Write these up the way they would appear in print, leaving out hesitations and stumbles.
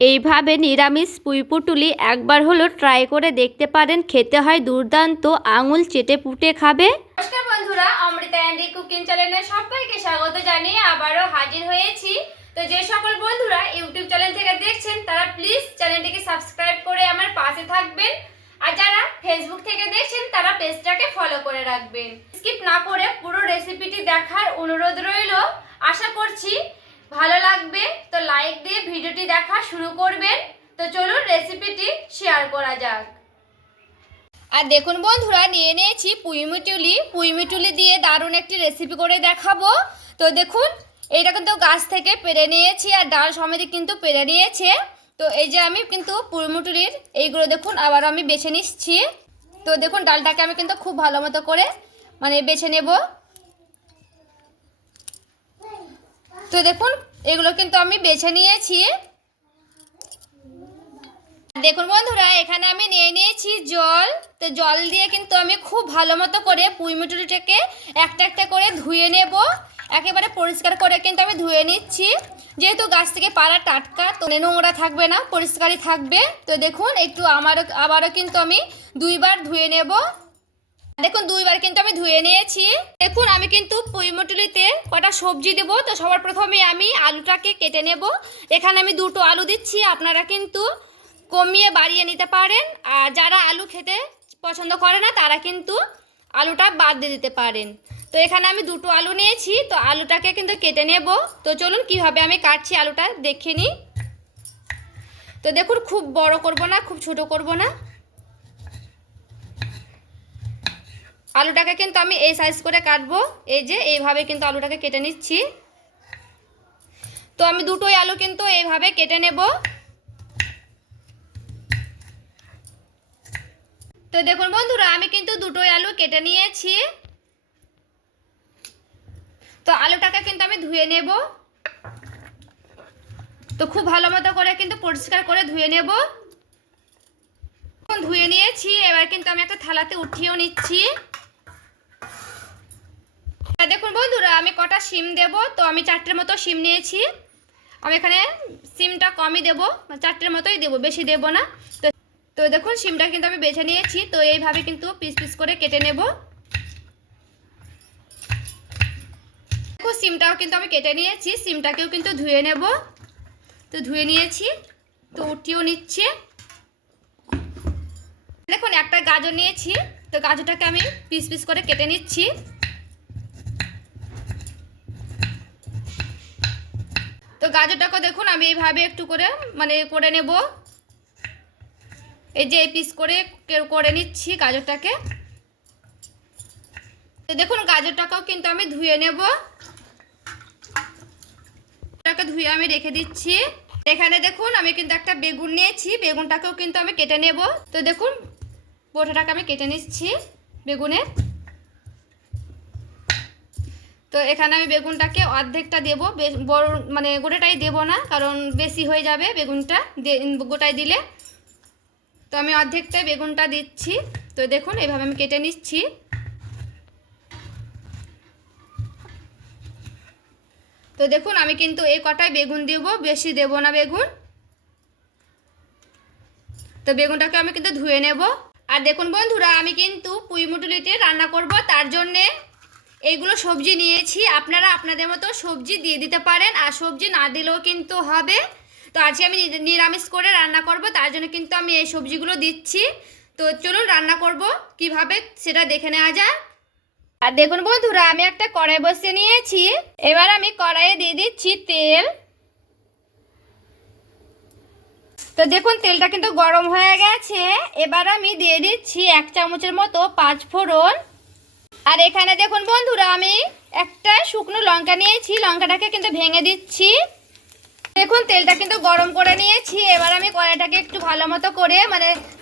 এইভাবে নিরামিষ পুঁইপুটুলি একবার হলো ট্রাই করে দেখতে পারেন, খেতে হয় দুর্দান্ত, আঙুল চেটে পুটে খাবে। নমস্কার বন্ধুরা, অমৃতা অ্যান্ড কুকিং চ্যানেলে সবাইকে স্বাগত জানিয়ে আবারও হাজির হয়েছি। তো যে সকল বন্ধুরা ইউটিউব চ্যানেল থেকে দেখছেন তারা প্লিজ চ্যানেলটিকে সাবস্ক্রাইব করে আমার পাশে থাকবেন, আর যারা ফেসবুক থেকে দেখছেন তারা পেজটাকে ফলো করে রাখবেন। স্কিপ না করে পুরো রেসিপিটি দেখার অনুরোধ রইল। আশা করছি ভালো লাগবে, তো লাইক দিয়ে ভিডিওটি দেখা শুরু করবেন। তো চলুন রেসিপিটি শেয়ার করা যাক। আর দেখুন বন্ধুরা, নিয়ে নিয়েছি পুঁইমিটুলি দিয়ে দারুণ একটি রেসিপি করে দেখাবো। তো দেখুন, এইটা কিন্তু গাছ থেকে পেড়ে নিয়েছি আর ডাল সমেত কিন্তু পেড়ে নিয়েছে। তো এই যে আমি কিন্তু পুঁইমিটুলির এইগুলো দেখুন আবার আমি বেছে নিচ্ছি। তো দেখুন, ডালটাকে আমি কিন্তু খুব ভালো মতো করে বেছে নেব। তো দেখুন, এগুলো কিন্তু আমি বেছে নিয়েছি। দেখুন বন্ধুরা, এখানে আমি নিয়ে নিয়েছি জল। তো জল দিয়ে কিন্তু আমি খুব ভালো মতো করে পুঁইমিটুলিটাকে একটা একটা করে ধুয়ে নেব। একেবারে পরিষ্কার করে কিন্তু আমি ধুয়ে নিচ্ছি, যেহেতু গাছ থেকে পাড়া টাটকা, তো নোংরা থাকবে না, পরিষ্কারই থাকবে। তো দেখুন, একটু আবারও কিন্তু আমি দুইবার ধুয়ে নেব। দেখুন, দুইবার কিন্তু আমি ধুয়ে নিয়েছি। দেখুন, আমি কিন্তু পুঁইমিটুলিতে কটা সবজি দেবো। তো সবার প্রথমে আমি আলুটাকে কেটে নেব। এখানে আমি দুটো আলু দিচ্ছি, আপনারা কিন্তু কমিয়ে বাড়িয়ে নিতে পারেন। আর যারা আলু খেতে পছন্দ করে না তারা কিন্তু আলুটা বাদ দিয়ে দিতে পারেন। তো এখানে আমি দুটো আলু নিয়েছি, তো আলুটাকে কিন্তু কেটে নেব। তো চলুন কিভাবে আমি কাটছি আলুটা দেখে নিই। তো দেখুন, খুব বড় করব না, খুব ছোট করব না। আলুটাকে কিন্তু আমি এই সাইজ করে কাটবো। এই যে এইভাবে কিন্তু আলুটাকে কেটে নিচ্ছি। তো আমি দুটোই আলু কিন্তু এইভাবে কেটে নেব। তো দেখুন বন্ধুরা, আমি কিন্তু দুটোই আলু কেটে নিয়েছি। তো আলুটাকে কিন্তু আমি ধুয়ে নেব। তো খুব ভালো মতো করে কিন্তু পরিষ্কার করে ধুয়ে নেব। ধুয়ে নিয়েছি, এবার কিন্তু আমি একটা থালাতে উঠিয়েও নিচ্ছি। দেখুন বন্ধুরা, আমি কটা শিম দেব। তো আমি 4টের মতো শিম নিয়েছি। আমি এখানে শিমটা কমই দেব, 4টের মতোই দেব, বেশি দেব না। তো দেখুন, শিমটা কিন্তু আমি বেছে নিয়েছি। তো এইভাবে কিন্তু পিস পিস করে কেটে নেব। দেখো, শিমটাও কিন্তু আমি কেটে নিয়েছি, শিমটাকেও কিন্তু ধুয়ে নেব। তো ধুয়ে নিয়েছি, তো উঠিয়েও নিচ্ছে। দেখুন, একটা গাজর নিয়েছি, তো গাজরটাকে আমি পিস পিস করে কেটে নিচ্ছি। তো গাজরটাকে দেখুন আমি এইভাবে একটু করে করে নেব। এই যে এই পিস করে নিচ্ছি গাজরটাকে। তো দেখুন, গাজরটাকেও কিন্তু আমি ধুয়ে নেব। এটাকে ধুয়ে আমি রেখে দিচ্ছি। এখানে দেখুন, আমি কিন্তু একটা বেগুন নিয়েছি, বেগুনটাকেও কিন্তু আমি কেটে নেব। তো দেখুন, বোটাটাকে আমি কেটে নিচ্ছি বেগুনের। তো এখানে আমি বেগুনটাকে অর্ধেকটা দেব, বড় গোটাটাই দেব না, কারণ বেশি হয়ে যাবে বেগুনটা গোটায় দিলে। তো আমি অর্ধেকটাই বেগুনটা দিচ্ছি। তো দেখুন, এইভাবে আমি কেটে নিচ্ছি। তো দেখুন, আমি কিন্তু এই কটায় বেগুন দেব, বেশি দেব না বেগুন। তো বেগুনটাকে আমি কিন্তু ধুয়ে নেব। আর দেখুন বন্ধুরা, আমি কিন্তু পুঁইমিটুলিতে রান্না করব, তার জন্যে এইগুলো সবজি নিয়েছি। আপনারা আপনাদের মতো সবজি দিয়ে দিতে পারেন, আর সবজি না দিলেও কিন্তু হবে। তো আজকে আমি নিরামিষ করে রান্না করব, তার জন্য কিন্তু আমি এই সবজিগুলো দিচ্ছি। তো চলুন রান্না করব কিভাবে সেটা দেখে নেওয়া যায়। আর দেখুন বন্ধুরা, আমি একটা কড়াই বসিয়ে নিয়েছি। এবার আমি কড়াইয়ে দিয়ে দিচ্ছি তেল। তো দেখুন, তেলটা কিন্তু গরম হয়ে গেছে। এবার আমি দিয়ে দিচ্ছি 1 চামচের মতো 5 ফোড়ন। আর এখানে দেখুন বন্ধুরা, আমি একটা শুকনো লঙ্কা নিয়েছি, লঙ্কাটাকে কিন্তু ভেঙে দিচ্ছি। দেখুন, তেলটা কিন্তু গরম করে নিয়েছি। এবার আমি কড়াইটাকে একটু ভালো মতো করে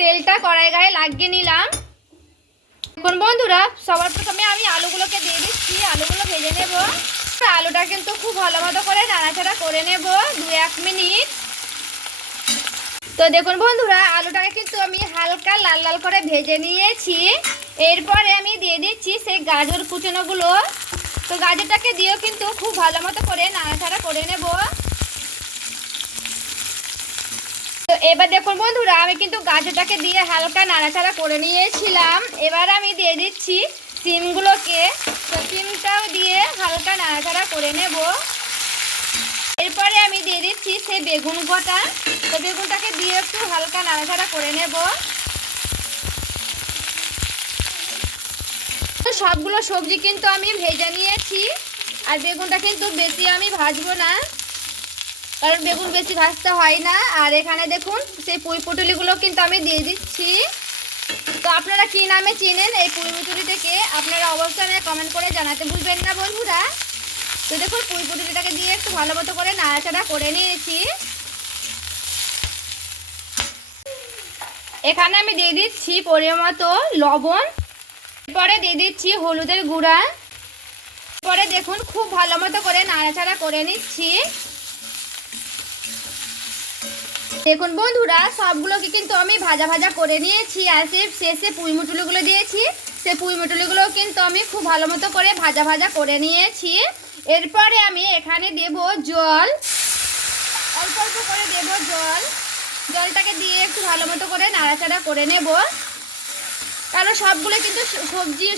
তেলটা কড়াই গায়ে লাগিয়ে নিলাম। দেখুন বন্ধুরা, সবার প্রথমে আমি আলুগুলোকে দিয়ে দিচ্ছি, আলুগুলো ভেজে নেব। আলুটা কিন্তু খুব ভালো মতো করে নাড়াচাড়া করে নেব 2-1 মিনিট। তো দেখুন বন্ধুরা, আলুটাকে কিন্তু আমি হালকা লাল লাল করে ভেজে নিয়েছি। এরপরে আমি দিয়ে দিচ্ছি সেই গাজর কুচানোগুলো। তো গাজরটাকে দিয়েও কিন্তু খুব ভালো মতো করে নাড়াচাড়া করে নেব। তো এবার দেখুন বন্ধুরা, আমি কিন্তু গাজরটাকে দিয়ে হালকা নাড়াচাড়া করে নিয়েছিলাম। এবার আমি দিয়ে দিচ্ছি সিমগুলোকে। তো সিমটাও দিয়ে হালকা নাড়াচাড়া করে নেব। এরপরে আমি দিয়ে দিচ্ছি সেই বেগুন গোটা। তো বেগুনটাকে দিয়ে একটু হালকা নাড়াচাড়া করে নেব। তো সবগুলো সবজি কিন্তু আমি ভেজে নিয়েছি। আর বেগুনটা কিন্তু বেশি আমি ভাজবো না, কারণ বেগুন বেশি ভাজতে হয় না। আর এখানে দেখুন সেই পুঁই পুটুলিগুলো কিন্তু আমি দিয়ে দিচ্ছি। তো আপনারা কী নামে চেনেন এই পুঁই পুটুলিটাকে, আপনারা অবশ্যই কমেন্ট করে জানাতে ভুলবেন না বন্ধুরা। তো দেখুন পুঁই পুটুলিটাকে দিয়ে একটু ভালো মতো করে নাড়াচাড়া করে নিয়েছি। এখানে আমি দিয়ে দিচ্ছি পরিমাণ মতো লবণ, পরে দিয়ে দিচ্ছি হলুদের গুঁড়া। পরে দেখুন খুব ভালো মতো করে নাড়াচাড়া করে নিচ্ছি। দেখুন বন্ধুরা, সবগুলোকে কিন্তু আমি ভাজা ভাজা করে নিয়েছি। আর শেষে পুঁই মুটুলিগুলো দিয়েছি, সেই পুঁই মুটুলিগুলোও কিন্তু আমি খুব ভালো মতো করে ভাজা ভাজা করে নিয়েছি। এরপরে আমি এখানে দেব জল, অল্প অল্প করে দেব জল। জলটাকে দিয়ে একটু ভালো মতো করে নাড়াচাড়া করে নেব, কারণ সবগুলো কিন্তু সবজি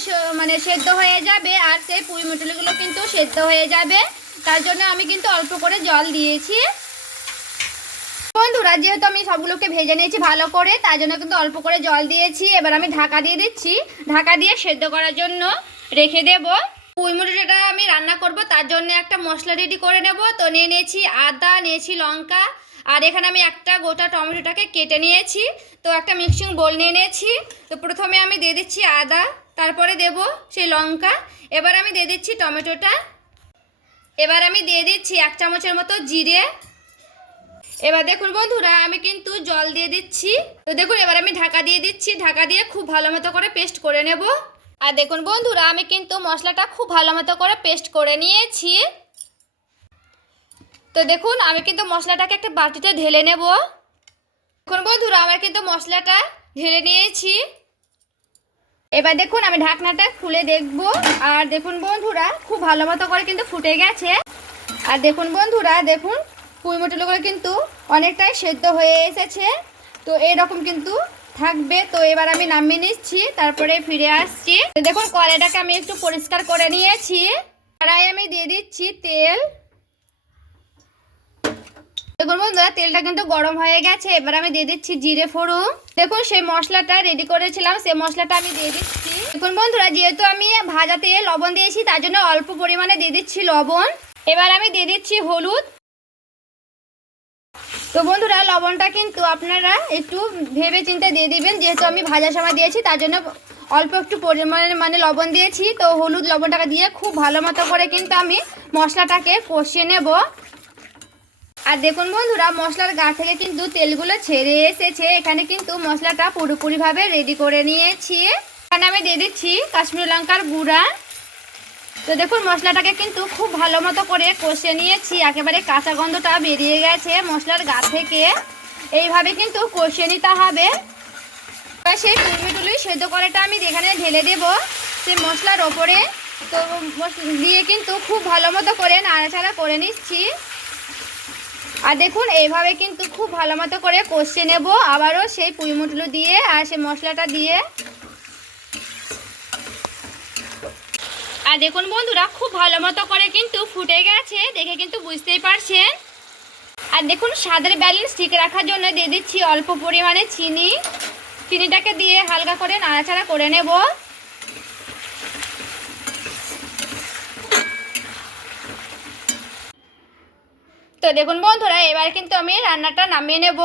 মানে সেদ্ধ হয়ে যাবে আর সেই পুঁই মুটুলিগুলো কিন্তু সেদ্ধ হয়ে যাবে। তার জন্য আমি কিন্তু অল্প করে জল দিয়েছি। বন্ধুরা, যেহেতু আমি সবগুলোকে ভেজে নিয়েছি ভালো করে, তার জন্য কিন্তু অল্প করে জল দিয়েছি। এবার আমি ঢাকা দিয়ে দিচ্ছি। ঢাকা দিয়ে সেদ্ধ করার জন্য রেখে দেব। পুঁই মুটুলিটা আমি রান্না করব, তার জন্য একটা মশলা রেডি করে নেব। তো নিয়ে নিয়েছি আদা, নিয়েছি লঙ্কা, আর এখানে আমি একটা গোটা টমেটোটাকে কেটে নিয়েছি। তো একটা মিক্সিং বোল নিয়ে নিয়েছি। তো প্রথমে আমি দিয়ে দিচ্ছি আদা, তারপরে দেব সেই লঙ্কা। এবার আমি দিয়ে দিচ্ছি টমেটোটা। এবার আমি দিয়ে দিচ্ছি 1 চামচের মতো জিরে। এবার দেখুন বন্ধুরা, আমি কিন্তু জল দিয়ে দিচ্ছি। তো দেখুন এবার আমি ঢাকা দিয়ে দিচ্ছি। ঢাকা দিয়ে খুব ভালো মতো করে পেস্ট করে নেব। আর দেখুন বন্ধুরা, আমি কিন্তু মশলাটা খুব ভালো মতো করে পেস্ট করে নিয়েছি। তো দেখুন আমি কিন্তু মশলাটাকে একটা বাটিতে ঢেলে নেব। দেখুন বন্ধুরা, আমি কিন্তু মশলাটা ঢেলে নিয়েছি। এবার দেখুন আমি ঢাকনাটা খুলে দেখব। আর দেখুন বন্ধুরা, খুব ভালো মতো করে কিন্তু ফুটে গেছে। আর দেখুন বন্ধুরা, দেখুন পুঁই মুটুলিগুলো কিন্তু অনেকটাই সেদ্ধ হয়ে এসেছে। তো এইরকম কিন্তু থাকবে। তো এবার আমি নামিয়ে নিচ্ছি, তারপরে ফিরে আসছি। দেখুন কড়াইটাকে আমি একটু পরিষ্কার করে নিয়েছি। কড়াই আমি দিয়ে দিচ্ছি তেল। দেখুন বন্ধুরা, তেলটা কিন্তু গরম হয়ে গেছে। এবার আমি দিয়ে দিচ্ছি জিরে ফোড়ন। দেখুন সেই মশলাটা রেডি করেছিলাম, সেই মশলাটা আমি দিয়ে দিচ্ছি। দেখুন বন্ধুরা, যেহেতু আমি ভাজাতে লবণ দিয়েছি, তার জন্য অল্প পরিমাণে দিয়ে দিচ্ছি লবণ। এবার আমি দিয়ে দিচ্ছি হলুদ। তো বন্ধুরা, লবণটা কিন্তু আপনারা একটু ভেবে চিন্তে দিয়ে দিবেন, যেহেতু আমি ভাজার সময় দিয়েছি, তার জন্য অল্প একটু পরিমাণে লবণ দিয়েছি। তো হলুদ লবণটাকে দিয়ে খুব ভালো মতো করে কিন্তু আমি মশলাটাকে কষিয়ে নেব। আর দেখুন বন্ধুরা, মশলার গা থেকে কিন্তু তেলগুলো ছেড়ে এসেছে। এখানে কিন্তু মশলাটা পুরোপুরিভাবে রেডি করে নিয়েছি। এখানে আমি দিয়ে দিচ্ছি কাশ্মীরি লঙ্কার গুঁড়া। তো দেখুন মশলাটাকে কিন্তু খুব ভালো মতো করে কষিয়ে নিয়েছি। একেবারে কাঁচা গন্ধটা বেরিয়ে গেছে মশলার গা থেকে। এইভাবে কিন্তু কষিয়ে নিতে হবে। এবার সেই টুলমি সেদ্ধ করাটা আমি এখানে ঢেলে দেব সেই মশলার ওপরে। তো দিয়ে কিন্তু খুব ভালো মতো করে নাড়াচাড়া করে নিচ্ছি। আর দেখুন এইভাবে কিন্তু খুব ভালো মতো করে কষিয়ে নেব, আবারও সেই পুঁই মুটুলি দিয়ে আর সেই মশলাটা দিয়ে। আর দেখুন বন্ধুরা, খুব ভালো মতো করে কিন্তু ফুটে গেছে, দেখে কিন্তু বুঝতেই পারছেন। আর দেখুন স্বাদের ব্যালেন্স ঠিক রাখার জন্য দিয়ে দিচ্ছি অল্প পরিমাণে চিনি। চিনিটাকে দিয়ে হালকা করে নাড়াচাড়া করে নেব। তো দেখুন বন্ধুরা, এবার কিন্তু আমি রান্নাটা নামিয়ে নেব।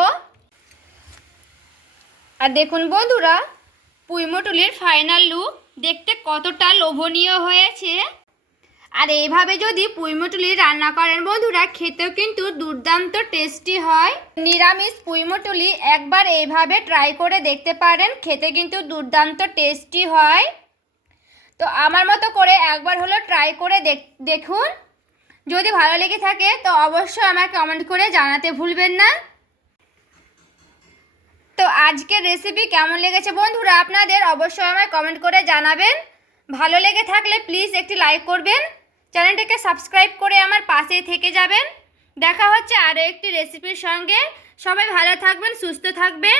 আর দেখুন বন্ধুরা, পুঁই মুটুলির ফাইনাল লুক দেখতে কতটা লোভনীয় হয়েছে। আর এইভাবে যদি পুঁই মুটুলি রান্না করেন বন্ধুরা, খেতেও কিন্তু দুর্দান্ত টেস্টি হয়। নিরামিষ পুঁই মুটুলি একবার এইভাবে ট্রাই করে দেখতে পারেন, খেতে কিন্তু দুর্দান্ত টেস্টি হয়। তো আমার মতো করে একবার হলো ট্রাই করে দেখুন। যদি ভালো লেগে থাকে তো অবশ্যই আমাকে কমেন্ট করে জানাতে ভুলবেন না। তো আজকের রেসিপি কেমন লেগেছে বন্ধুরা আপনাদের, অবশ্যই আমায় কমেন্ট করে জানাবেন। ভালো লেগে থাকলে প্লিজ একটি লাইক করবেন, চ্যানেলটাকে সাবস্ক্রাইব করে আমার পাশেই থেকে যাবেন। দেখা হচ্ছে আরও একটি রেসিপির সঙ্গে। সবাই ভালো থাকবেন, সুস্থ থাকবেন।